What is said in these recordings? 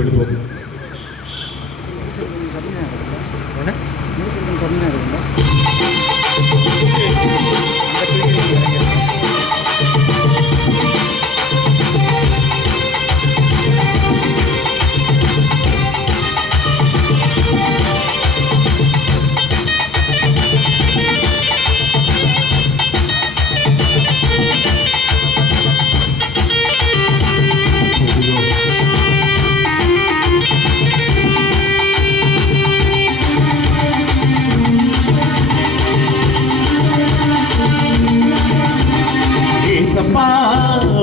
எடுப்போம்.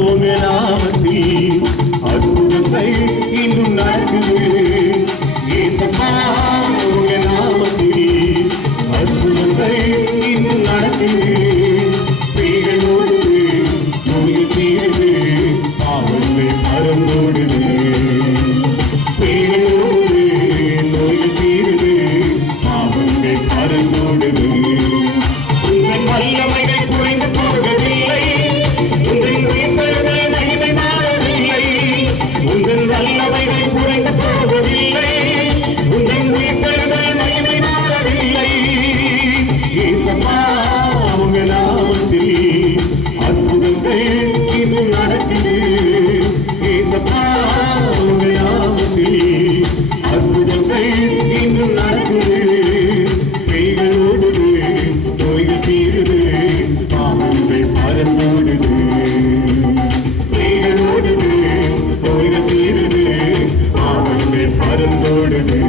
உங்க நாமத்தில் அற்புதங்கள் இன்னும் நடக்குது. ஏசப்பா உங்க நாமத்தில் அற்புதங்கள் இன்னும் நடக்குது. பேய்கள் ஓடுது, நோய்கள் தீருது, பாவங்கள் பறந்தோடுது. பேய்கள் ஓடுது, நோய்கள் தீருது, பாவங்கள் பறந்தோடுது. உங்கள் வல்லமைகள் குறைந்து போகவில்லை, வல்லமைகள் குறைந்து போகவில்லை, உங்கள் உயிர்த்தெழுதல் மகிமை மாறவில்லை. ஏசப்பா உங்க நாமத்தில் அற்புதங்கள் இன்னும் நடக்குது. ஏசப்பா உங்க நாமத்தில் அற்புதங்கள் இன்னும் நடக்குது. பேய்கள் ஓடுது, நோய்கள் தீருது, பாவங்கள் பறந்தோடுது. பேய்கள் ஓடுது, நோய்கள் தீருது, பாவங்கள் பறந்தோடுது.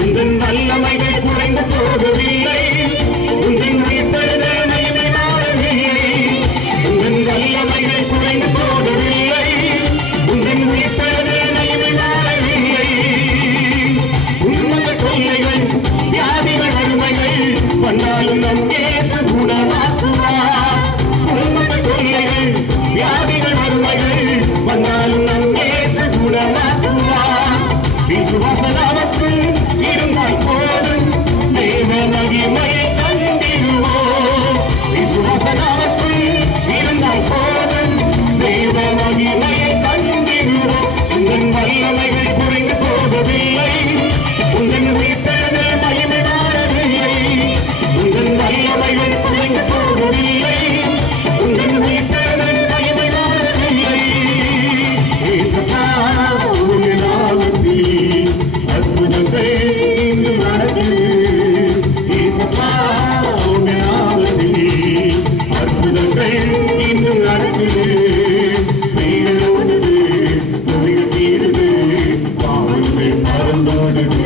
உங்கள் வல்லமைகள் குறைந்து போகவில்லை, உங்கள் உயிர்த்தெழுதல் மகிமை மாறவில்லை. உங்கள் வல்லமைகள் குறைந்து போகவில்லை, உங்கள் உயிர்த்தெழுதல் மகிமை மாறவில்லை. உண்மத கொள்ளைகள், வியாதிகள், வறுமைகள் வந்தாலும் நம் இயேசு குணமாக்குவார். உண்மத கொள்ளைகள், வியாதிகள், வறுமைகள் வந்தாலும் நம் இயேசு குணமாக்குவார். விசுவாச நாமத்தில் இருந்தால் போதும், தேவ மகிமையை கண்டிடுவோம். விசுவாச நாமத்தில் இருந்தால் போதும், தேவ மகிமையை கண்டிடுவோம். உங்கள் வல்லமைகள் குறைந்து போகவில்லை, உங்கள் உயிர்த்தெழுதல் மகிமை மாறவில்லை. உங்கள் வல்லமைகள் குறைந்து போகவில்லை, உங்கள் உயிர்த்தெழுதல் மகிமை மாறவில்லை. ஏசப்பா உங்க நாமத்தில் அற்புதங்கள் இன்னும் நடக்குது. ஏசப்பா உங்க நாமத்தில் அற்புதங்கள் இன்னும் நடக்குது. பேய்கள் ஓடுது, நோய்கள் தீருது, பாவங்கள் பறந்தோடுது.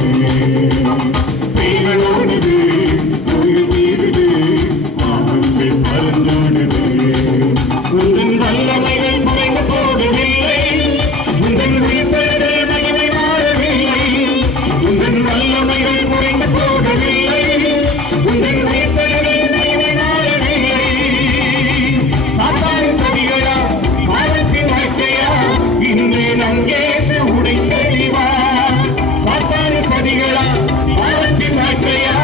பேய்கள் ஓடுது, நோய்கள் தீருது, பாவங்கள் பறந்தோடுது. உங்கள் வல்லமைகள் குறைந்து போகவில்லை, உங்கள் உயிர்த்தெழுதல் மகிமை மாறவில்லை. உங்கள் வல்லமைகள் குறைந்து போகவில்லை, உங்கள் உயிர்த்தெழுதல் மகிமை மாறவில்லை. சாத்தானின் சதிகளா, பாவத்தின் வாழ்க்கையா, இன்று நம் இயேசு உடைத்தெறிவார். சாத்தானின் சதிகளா, பாவத்தின் வாழ்க்கையா,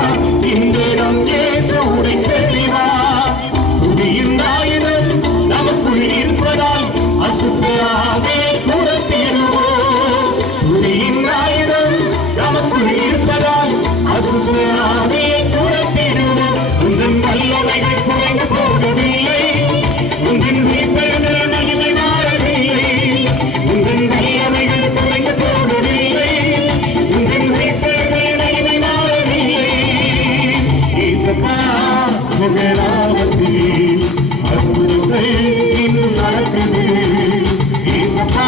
இன்று நம் இயேசு உடைத்தெறிவார். துதியின் ஆயுதம் நமக்குள் இருப்பதால் அசுத்தராகவே துரத்திடுவோம். துதியின் ஆயுதம் நமக்குள் இருப்பதால் அசுத்தராகவே துரத்திடுவோம். உங்கள் வல்லமைகள் குறைந்து போகவில்லை, உங்கள் உயிர்த்தெழுதல் மகிமை மாறவில்லை. உங்கள் வல்லமைகள் குறைந்து போகவில்லை, உங்கள் உயிர்த்தெழுதல் மகிமை மாறவில்லை. ஏசப்பா உங்க நாமத்தில் அற்புதங்கள் இன்னும் நடக்குது. ஏசப்பா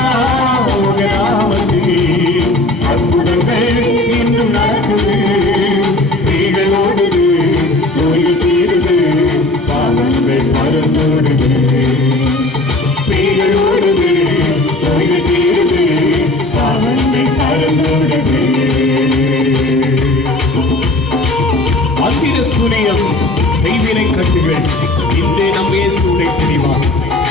உங்க நாமத்தில் அற்புதங்கள் இன்னும் நடக்குது. பேய்கள் ஓடுது, நோய்கள் தீருது, பாவங்கள் பறந்தோடுது. பேய்கள் ஓடுது, நோய்கள் தீருது, பாவங்கள் பறந்தோடுது. அத்திர சூரியம் செய்வினை கட்டுகள் இன்றே நம் இயேசு உடைத்தெறிவார்.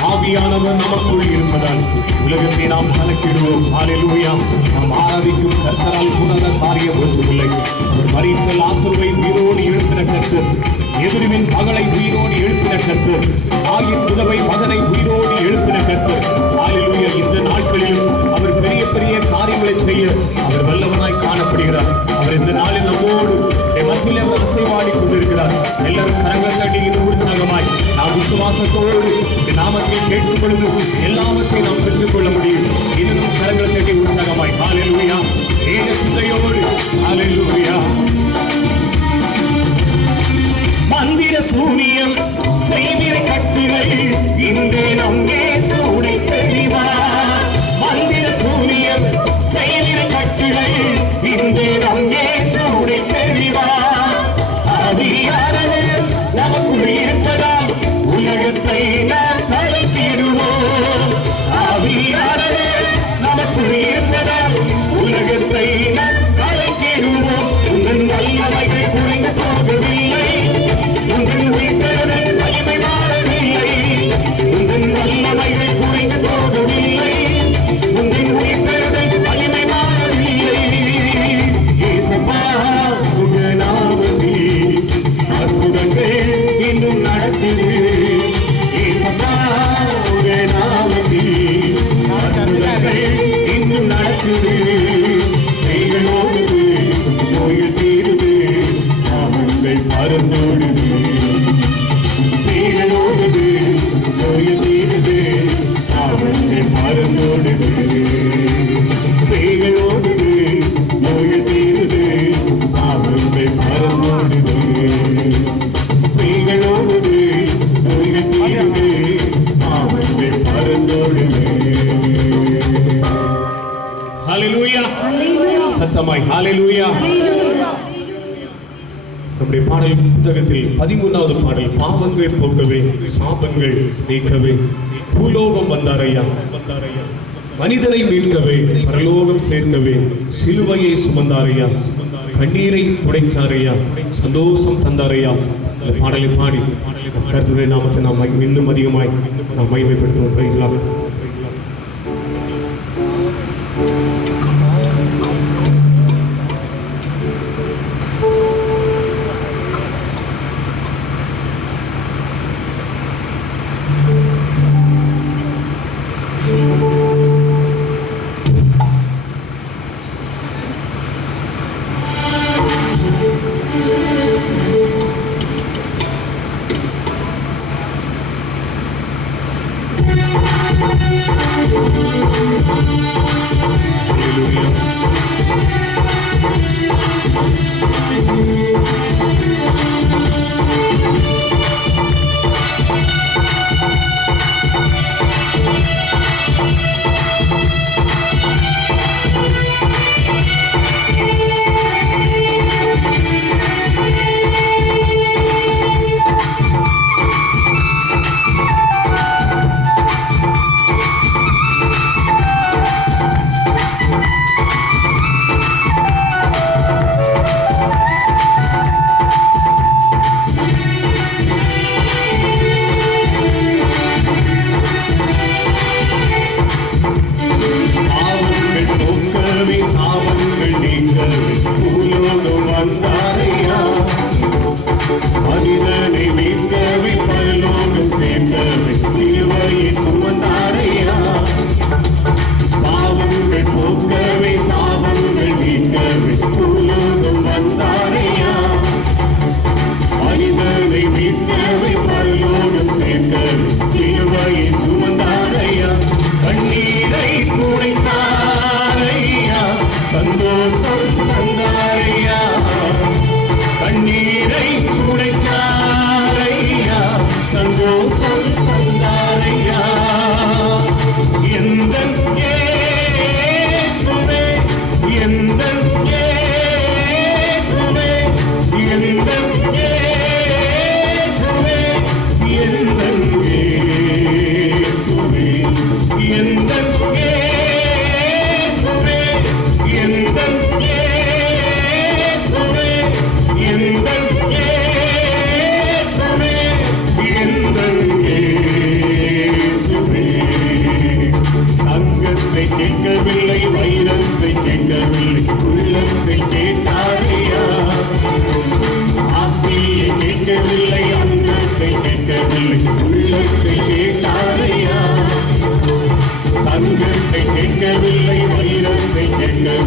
ஆவியானவர் நமக்குள் இருப்பதால் உலகத்தை நாம் கணக்கிடுவோம். ஹல்லேலூயா. நாம் ஆராதிக்கும் கர்த்தரால் கூடாத காரியம் ஒன்றுமில்லை. அவர் மரித்த லாசருவை உயிரோடு எழுப்பின கர்த்தர், எதிரிவின் மகளை உயிரோடு எழுப்பின கர்த்தர், தாயின் புதவை மகனை உயிரோடு எழுப்பின கர்த்தர். ஹல்லேலூயா. இந்த நாட்களிலும் அவர் பெரிய பெரிய காரியங்களை செய்ய அவர் வல்லவனாய் காணப்படுகிறார். அவர் இந்த நாளில் நம்மோடு மத்தியில் அவர் அசைவாடி கொண்டிருக்கிறார். எல்லாரும் கரங்களை தட்டி இன்னும் உற்சாகமாய் நாம் விசுவாசத்தோடு நாமத்தை கேட்கும் பொழுது எல்லாவற்றையும் நாம் பெற்றுக்கொள்ள முடியும். இன்னும் கரங்களை தட்டி உற்சாகமாய் ஹல்லேலூயா, ஏக சிந்தையோடு ஹல்லேலூயா. மந்திர சூனியம் செய்விர கட்டுகள் இன்றே நம் இயேசுவை தெரிவார். மந்திர சூனியம் செய்விர கட்டுகள் இன்றே நம் இயேசுவை தெரிவார். ஆவியானவர் நமக்குள் இருப்பதால் உலகத்தை நாம் கலக்கிடுவோம். ஆவியானவர் நமக்குள் இருப்பதால் உலகத்தை நாம் கலக்கிடுவோம். உங்கள் வல்லமைகள் குறைந்து போகவில்லை, உங்கள் உயிர்த்தெழுதல் வலிமை மாறவில்லை. உங்கள் வல்லமைகள் குறைந்து போகவில்லை, உங்கள் உயிர்த்தெழுதல் வலிமை மாறவில்லை. இயேசுவா உங்கள் நாமத்தில் அற்புதங்கள் இன்னும் நடக்குது. இயேசுவா உங்கள் நாமத்தில் அற்புதங்கள் இன்னும் நடக்குது. கைகளோடு நோயில் தீருது, பாவங்கள் பறந்தோடுது. கைகளோடு நோயில் தீருது, பாவங்கள் பறந்தோடுது. கைகளோடு நோயில் தீருது, பாவங்கள் பறந்தோடுது. கைகளோடு நோயில் தீருது, பாவங்கள் பறந்தோடுது. ஹல்லேலூயா, சத்தமாய் ஹல்லேலூயா. நம்முடைய பாடல் புத்தகத்தில் 13வது பாடல், பாவங்கள் போக்கவே சாபங்கள் நீக்கவே பூலோகம் வந்தாரையா, மனிதனை மீட்கவே பரலோகம் சேர்க்கவே சிலுவையை சுமந்தாரையா, கண்ணீரை துடைச்சாரையா, சந்தோஷம் தந்தாரையா. இந்த பாடலை பாடி கர்த்தருடைய நாமத்தை நாம் இன்னும் அதிகமாய் நாம் மகிமைப்படுத்துவோம். Praise Lord.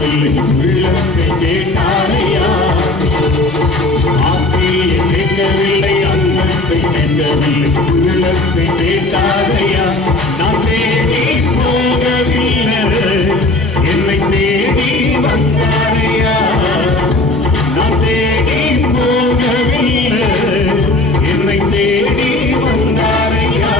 கேட்கவில்லை, உள்ளத்தை கேட்டாரையா. ஆசையை கேட்கவில்லை, அந்தத்தை கேட்கவில்லை, உள்ளத்தை கேட்டாரையா. நான் தேடி போகவில்லை, என்னை தேடி வந்தாரையா. நான் தேடி போகவில்லை, என்னை தேடி வந்தாரையா.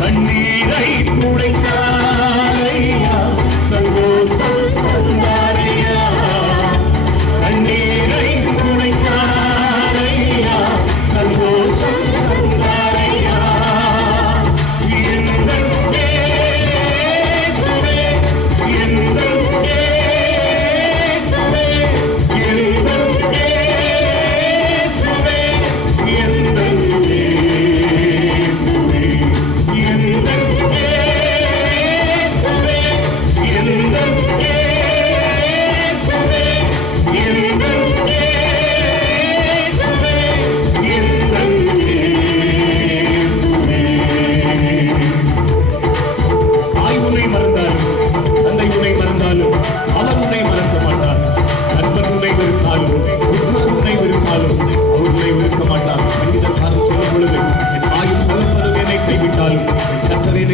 கண்ணீரை துடைத்தாரையா, சந்தோஷம் தந்தாரையா. கண்ணீரை துடைத்தாரையா, சந்தோஷம் தந்தாரையா. எந்தன் இயேசுவே, எந்தன் இயேசுவே, எந்தன் இயேசுவே, எந்தன்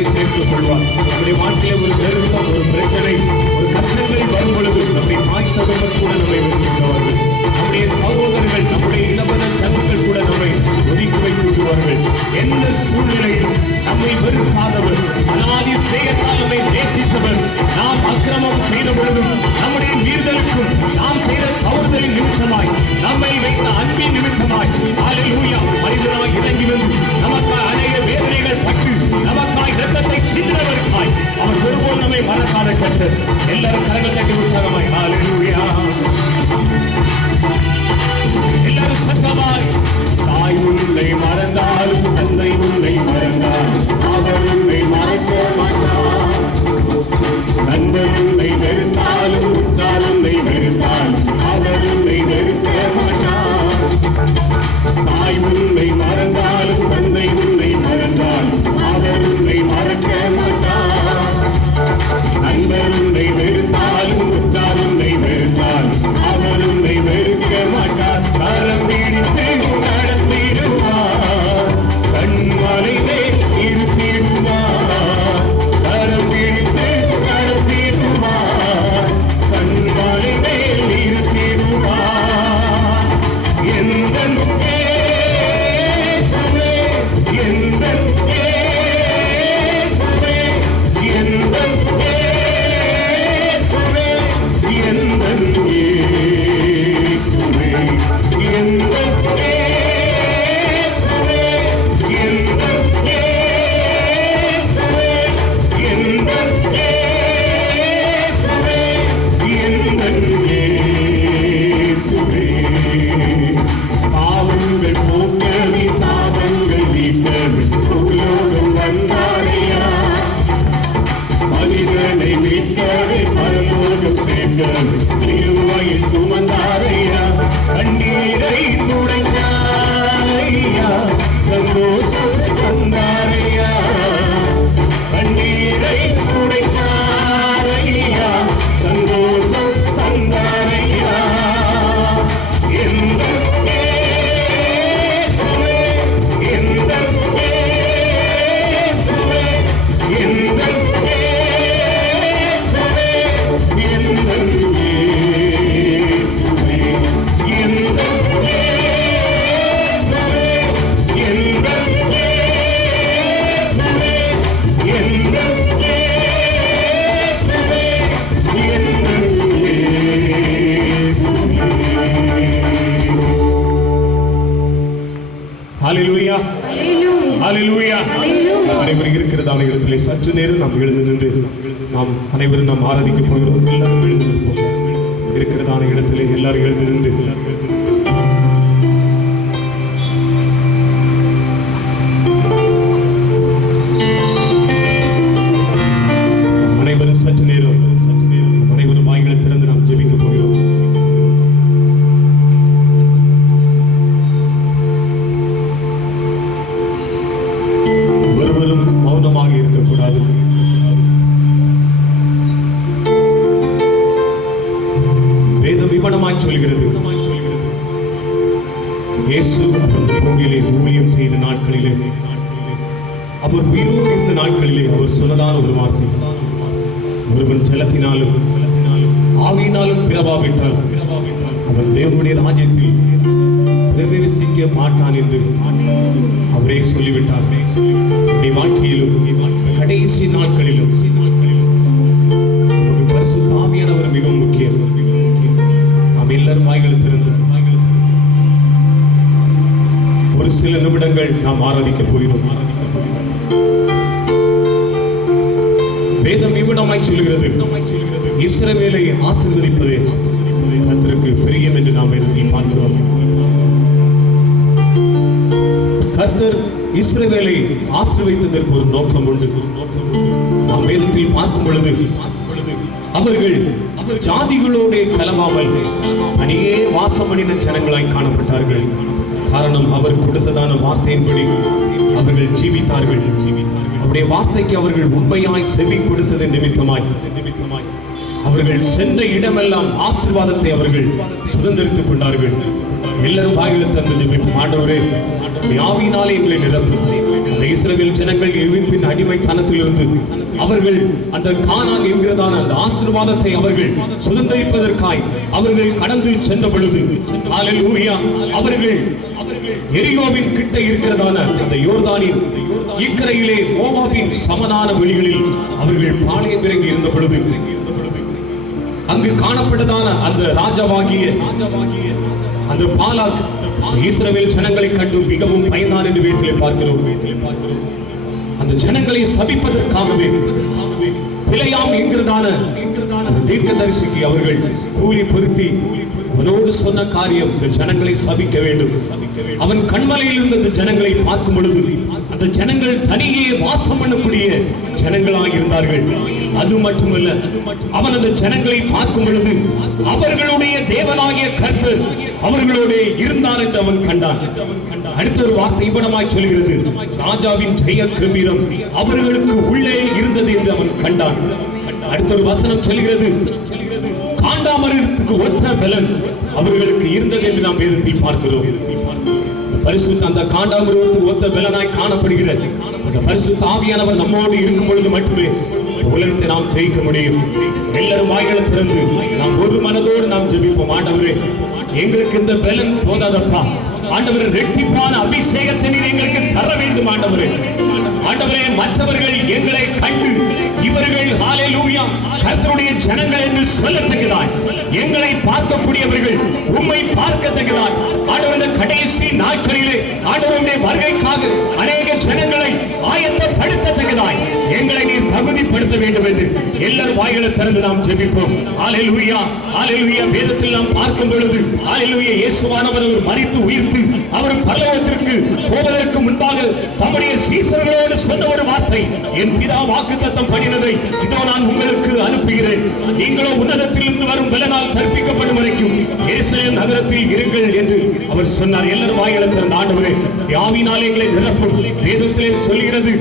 நம்முடைய வாழ்க்கையில ஒரு நெருக்கம், ஒரு பிரச்சனை, ஒரு கஷ்டங்கள் வரும் பொழுது நம்முடைய தாய் சகோதரர் கூட நம்மை வெறுக்கின்றவர்கள், நம்முடைய சகோதரர்கள், நம்முடைய இளவத சகோதரர்கள் கூட நம்மை ஒதுக்கி வைத்து விடுவார்கள். எந்த சூழ்நிலையிலும் நம்மை வெறுக்காதவர், அநாதி செய்யத்தால் நம்மை நேசித்தவர், நாம் அக்கிரமம் செய்த பொழுதும் நம்முடைய மீறுதலுக்கும் நாம் செய்த தவறுதலின் நிமித்தமாய் நம்மை வைத்த அன்பின் நிமித்தமாய் ஹல்லேலூயா மனிதனாய் இறங்கி வந்து நமக்காய் அநேக வேதனைகள் பட்டு நமக்காய் இரத்தத்தை சிந்தினவருக்காய் அவர் ஒருபோது நம்மை மறக்காத கர்த்தர். எல்லாரும் கரங்கள் தட்டி உற்சாகமாய் ஹல்லேலூயா, எல்லாரும் சத்தமாய். தாய் உன்னை மறந்தாலும் தந்தை உன்னை மறந்தாலும் அவர் உன்னை மறக்க மாட்டார். நண்பர் உன்னை வெறுத்தாலும் உற்றார் உன்னை வெறுத்தாலும் அவர் உன்னை வெறுக்க மாட்டார். தாய் உன்னை மறந்தாலும் தந்தை உன்னை மறந்தாலும் அவர் உன்னை மறக்க மாட்டார். நண்பர் உன்னை வெறுத்தாலும் உற்றார் உன்னை வெறுத்தாலும் அவர் உன்னை வெறுக்க மாட்டார். கரம் பிடித்து நடத்திடுவார், கண்மலையிலே இருத்திடுவார். கரம் பிடித்து நடத்திடுவார், கண்மலையிலே இருத்திடுவார். எந்தன் இயேசுவே, எந்தன் இயேசுவே, எந்தன் இயேசுவே, எந்தன் இயேசுவே, எந்தன் இயேசுவே, எந்தன் இயேசுவே, எந்தன் இயேசுவே, எந்தன் இயேசுவே. பாவங்கள் போக்கவே சாபங்கள் நீக்கவே பூலோகம் வந்தாரையா. மனிதனை மீட்கவே பரலோகம் சேர்க்கவே சிலுவையை சுமந்தாரையா. கண்ணீரை துடைத்தாரையா, சந்தோஷம் தந்தாரையா. கண்ணீரை துடைத்தாரையா, சந்தோஷம் தந்தாரையா. எந்தன் இயேசுவே, எந்தன் இயேசுவே, எந்தன் இயேசுவே, எந்தன் இயேசுவே. இடத்திலே சற்று நேரம் நாம் எழுந்து நின்று நாம் அனைவரும் நாம் ஆராதிக்க போகிறோம். எல்லாரும் எழுந்து நிற்போம். இருக்கிறதான இடத்திலே எல்லாரும் எழுந்து நின்று அனைவரும் சற்று நேரம் அனைவரும் வாய்களை திறந்து நாம் ஜெபிக்க போகிறோம். ஒருவரும் மௌனமாக இருக்கக்கூடாது. வேதம் விவனமாய் சொல்கிறது, இயேசு பூமியிலே ஊழியம் செய்த நாட்களிலே, அவர் உயிரோடு இருந்த நாட்களிலே அவர் சொன்னதான ஒரு வார்த்தை, ஒருவன் ஜலத்தினாலும் ஆவியினாலும் பிறவாவிட்டால் அவன் தேவனுடைய ராஜ்யத்தில் பிரவேசிக்க மாட்டான் என்று அவரே சொல்லிவிட்டார். வாழ்க்கையிலும் கடைசி நாட்களிலும் பரிசுத்த ஆவியானவர் மிகவும் முக்கியம். நாம் எல்லாரும் வாய்களை திறந்து ஒரு சில நிமிடங்கள் நாம் ஆராதிக்க போகிறோம். வேதம் இவ்விடமாய் சொல்கிறது, இஸ்ரவேலை ஆசீர்வதிப்பதே கர்த்தருக்கு பிரியம் என்று நாம் வேதத்தை பார்க்கிறோம். கர்த்தர் இஸ்ரவேலை ஆசீர்வதித்ததற்கு ஒரு நோக்கம் உண்டு. நாம் வேதத்தில் பார்க்கும் பொழுது அவர்கள் ஜாதிகளோடு கலவாமல் தனியே வாசமணின ஜனங்களாய் காணப்பட்டார்கள். காரணம், அவர் கொடுத்ததான வார்த்தையின்படி அவர்கள் ஜீவித்தார்கள். அவருடைய வார்த்தைக்கு அவர்கள் உண்மையாய் செவி கொடுத்தது நிமித்தமாய் அவர்கள் சென்ற இடமெல்லாம் ஆசீர்வாதத்தை அவர்கள் சுதந்திரித்துக் கொண்டார்கள். எல்லாரும் வாயில தந்து ஜெபிப்போம். ஆண்டவரே, ஆவியினாலே எங்களை நிரப்பும். அந்த இஸ்ரவேல் ஜனங்கள் எகிப்தின் அடிமைத்தனத்திலிருந்து அவர்கள் அந்த கானான் என்கிறதான அந்த ஆசீர்வாதத்தை அவர்கள் சுதந்திரிப்பதற்காய் அவர்கள் கடந்து சென்ற பொழுது, ஹல்லேலூயா, அவர்கள் எரிகோவின் கிட்ட இருக்கிறதான அந்த யோர்தானின் இக்கரையிலே மோவாபின் சமனான வெளிகளில் அவர்கள் பாளையம் இறங்கி இருந்த பொழுது அங்கு காணப்பட்டதான அந்த ராஜாவாகிய அந்த பாலாக் இஸ்ரவேல் ஜனங்களை கண்டு மிகவும் பயந்தார் என்று வேதத்திலே பார்க்கிறோம். அந்த ஜனங்களை சபிப்பதற்காகவே பிலேயாம் என்கிறதான தீர்க்கதரிசிக்கு அவர்கள் கூலி பொருத்தி அவனோடு சொன்ன காரியம், இந்த ஜனங்களை சபிக்க வேண்டும். அவன் கண்மலையில் இருந்த அந்த ஜனங்களை பார்க்கும் பொழுது அந்த ஜனங்கள் தனியே வாசம் பண்ணக்கூடிய ஜனங்களாக இருந்தார்கள். அது மட்டுமல்ல, அவன் அந்த ஜனங்களை பார்க்கும் பொழுது அவர்களுடைய தேவனாகிய கர்த்தர் அவர்களோடு இருந்தார் என்று அவன் கண்டான். அடுத்த ஒரு வார்த்தை இவ்விடமாய் சொல்கிறது, ராஜாவின் ஜெய கம்பீரம் அவர்களுக்கு உள்ளே இருந்தது என்று அவன் கண்டான். அடுத்த ஒரு வசனம் சொல்கிறது, காண்டாமரத்துக்கு ஒத்த பலன் அவர்களுக்கு இருந்தது என்று நாம் வேதத்தில் பார்க்கிறோம். பரிசுத்த அந்த காண்டாமரத்துக்கு ஒத்த பலனாய் காணப்படுகிறது பரிசுத்த ஆவியானவர் நம்மோடு இருக்கும் பொழுது மட்டுமே உலகத்தை நாம் ஜெயிக்க முடியும். எல்லாரும் வாய்களை திறந்து நாம் ஒரு மனதோடு நாம் ஜெபிப்போம். ஆண்டவரே, எங்களுக்கு இந்த பலன் போதாதப்பா. ஆண்டவரே, ரெட்டிப்பான அபிஷேகத்தை நீர் எங்களுக்கு தர வேண்டும். ஆண்டவரே, ஆண்டவரே, மற்றவர்கள் எங்களை கண்டு இவர்கள் ஹல்லேலூயா கர்த்தருடைய ஜனங்கள் என்று சொல்லத்தக்கதாய் எங்களை பார்க்கக்கூடியவர்கள் உம்மை பார்க்கத்தக்கதாய் ஆண்டவருடைய கடைசி நாட்களிலே ஆண்டவருடைய வருகைக்காக அநேக ஜனங்களை ஆயத்தப்படுத்தத்தக்கதாய் எங்களை நீர் தகுதிப்படுத்த வேண்டும் என்று எல்லாரும் வாய்களை திறந்து நாம் ஜெபிப்போம். ஹல்லேலூயா, ஹல்லேலூயா. வேதத்தில் நாம் பார்க்கும் பொழுது ஹல்லேலூயா, இயேசுவானவர் மரித்து உயிர்த்து அவர் பரலோகத்திற்கு போவதற்கு முன்பாக தம்முடைய சீசர்களோடு சொன்ன ஒரு வார்த்தை, என் பிதா வாக்குத்தத்தம் பண்ணினதை இதோ நான் உங்களுக்கு அனுப்புகிறேன். நீங்களோ உன்னதத்திலிருந்து வரும் பலனால் கற்பிக்கப்படும் வரைக்கும் எருசலேம் நகரத்தில் இருங்கள் என்று அவர் சொன்னார். எல்லாரும் வாய்களை திறந்து ஆண்டவரே, ஆவியினாலே எங்களை நிரப்பும். வேதத்திலே சொல்கிறது,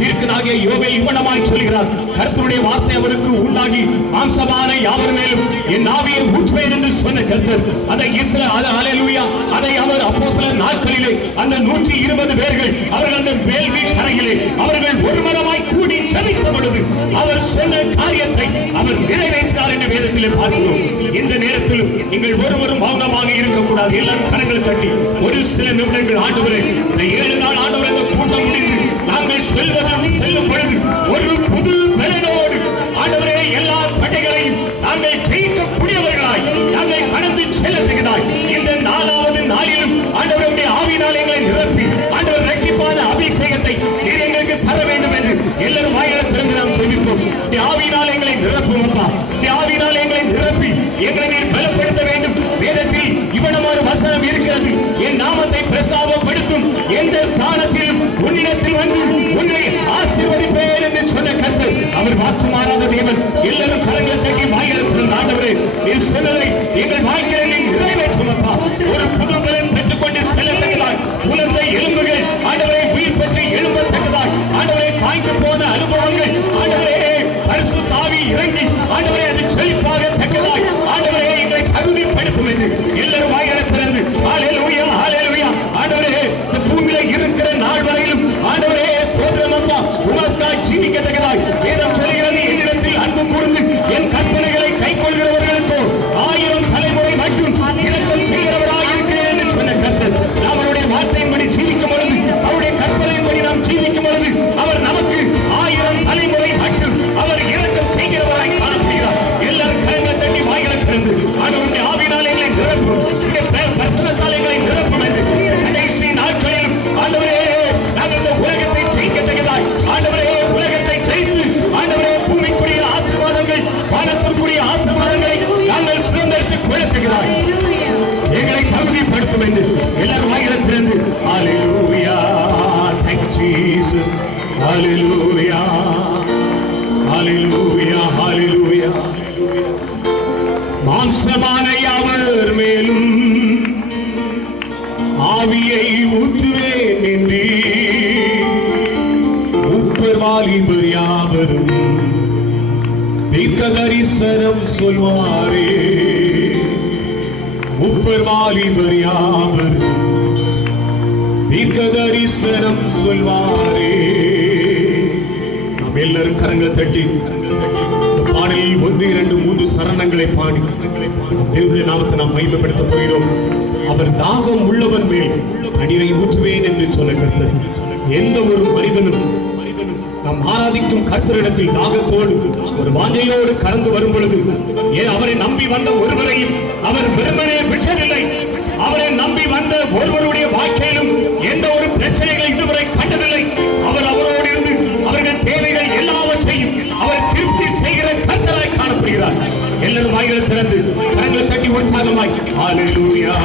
தீர்க்கனாகிய யோவேல் இவ்விடமாய் சொல்கிறார், கர்த்தருடைய வார்த்தை அவருக்கு உண்டாகி மாம்சமான யாவர் மேலும் என் ஆவியை ஊற்றுவேன் என்று சொன்ன கர்த்தர் அதை ஹல்லேலூயா அதை அவர் அப்போஸ்தலர் நாட்களிலே அந்த 120 பேர்கள் அவர்கள் அந்த வேள்வி கரையிலே அவர்கள் ஒருமனமாய் கூடி ஜெபித்த பொழுது அவர் சொன்ன காரியத்தை அவர் நிறைவேற்றினார் என்று வேதத்திலே பார்க்கிறோம். இந்த நேரத்தில் நீங்கள் ஒருவரும் மௌனமாக இருக்கக்கூடாது. எல்லாரும் கரங்களை தட்டி ஒரு சில நிமிடங்கள் ஆண்டவரே, இந்த 7 நாள் ஆண்டவரே இந்த கூட்டம் முடிந்து நாங்கள் செல்லும் பொழுது ஒரு புது பலனோடு ஆண்டவரே எல்லா தடைகளையும் நாங்கள் ஜெயிக்கக்கூடியவர்களாய் நாங்கள் கடந்து செல்லத்தக்கதாய் இந்த 4வது நாளிலும் ஆண்டவருடைய ஆவியினால் எங்களை நிரப்பி ஆண்டவர் இரட்டிப்பான அபிஷேகத்தை நீர் எங்களுக்கு தர வேண்டும் என்று எல்லாரும் வாயில உன்னிடத்தில் வந்து உன்னை ஆசீர்வதிப்பேன் என்று சொன்ன கர்த்தர் அவர் வாக்கு மாறாத தேவன். எல்லாரும் கரங்களை தட்டி வாயிலிருக்கிற ஆண்டவரே, நீர் சொன்னதை எங்கள் வாழ்க்கையை நிறைவேற்றும் அப்பா. ஒரு புது பலன் பெற்றுக்கொண்டு செல்லத்தக்கதாய் உலர்ந்த எலும்புகள் ஆண்டவரை உயிர் பெற்று எழும்பத்தக்கதாய் ஆண்டவரை காய்ந்து போன அனுபவங்கள் ஆண்டவரே பரிசுத்த ஆவி இறங்கி ஆண்டவரே அது செழிப்பாக தக்கதாய் ஆண்டவரே எங்களை தகுதிப்படுத்தும் என்று எல்லாரும் வாய்களை திறந்து ஹல்லேலூயா ஹல்லேலூயா. ஆண்டவரே இந்த பூமியில இருக்கிற நாள் வரையிலும் ஆண்டவரே ஸ்தோத்திரம் அப்பா, உமக்காய் ஜீவிக்கத்தக்கதாய் வேதம் சொல்கிறது, என்னிடத்தில் அன்பு கூர்ந்து என் கற்பனைகளை கைக்கொள்கிறவர்களுக்கோ 1000 தலைமுறை மட்டும் இரக்கம் செய்கிறவராய் இருக்கிறேன் என்று சொன்ன கர்த்தர் அவருடைய வார்த்தையின்படி ஜீவிக்கும் பொழுது, அவருடைய கற்பனையின்படி நாம் ஜீவிக்கும் பொழுது அவர் நமக்கு 1000 தலைமுறை மட்டும் அவர் இரக்கம் செய்கிறவராய் காணப்படுகிறார். எல்லாரும் கரங்களை தட்டி வாய்களை திறந்து ஆண்டவருடைய ஆவியினால் எங்களை நிரப்பும், பரிசுத்தால் எங்களை நிரப்பும் என்று கடைசி நாட்களிலும் ஆண்டவரே நாங்கள் இந்த உலகத்தை ஜெயிக்கத்தக்கதாய் ஆண்டவரே உலகத்தை ஜெயித்து ஆண்டவரே பூமிக்குரிய ஆசீர்வாதங்கள் வானத்திற்குரிய ஆசீர்வாதங்களை நாங்கள் சுதந்திரத்துக் கொள்ளத்தக்கதாய் எங்களை தகுதிப்படுத்தும் என்று எல்லாரும் வாய்களை திறந்து ஹல்லேலூயா. Thank you Jesus. ஹல்லேலூயா ஹல்லேலூயா ஹல்லேலூயா. மாம்சமான யாவர் மேலும் ஆவியை ஊற்றுவேன் என்று மூப்பர் வாலிபர் யாவரும் தீர்க்க தரிசனம் சொல்வாரே. மூப்பர் வாலிபர் யாவரும் தீர்க்க தரிசனம் சொல்வாரே. நாம் எல்லாரும் கரங்களை தட்டி பாடலில் 1, 2, 3 சரணங்களை பாடி தேவனுடைய நாமத்தை நாம் மகிமைப்படுத்த போகிறோம். அவர் தாகம் உள்ளவன் மேல் தண்ணீரை ஊற்றுவேன் என்று சொன்ன கர்த்தர் எந்த ஒரு மனிதனும் நாம் ஆராதிக்கும் கர்த்தரிடத்தில் தாகத்தோடு ஒரு வாஞ்சையோடு கலந்து வரும் பொழுது அவரை நம்பி வந்த ஒருவரையும் அவர் வெறுமனே விட்டதில்லை. அவரை நம்பி வந்த ஒருவருடைய வாழ்க்கையிலும் எந்த ஒரு பிரச்சனைகளை இதுவரை கண்டதில்லை. அவர் அவரோடு இருந்து அவர்கள் தேவைகள் எல்லாவற்றையும் அவர் திருப்தி செய்கிற கர்த்தராய் காணப்படுகிறார். எல்லாரும் வாய்களை திறந்து கரங்களை தட்டி உற்சாகமாய் ஹல்லேலூயா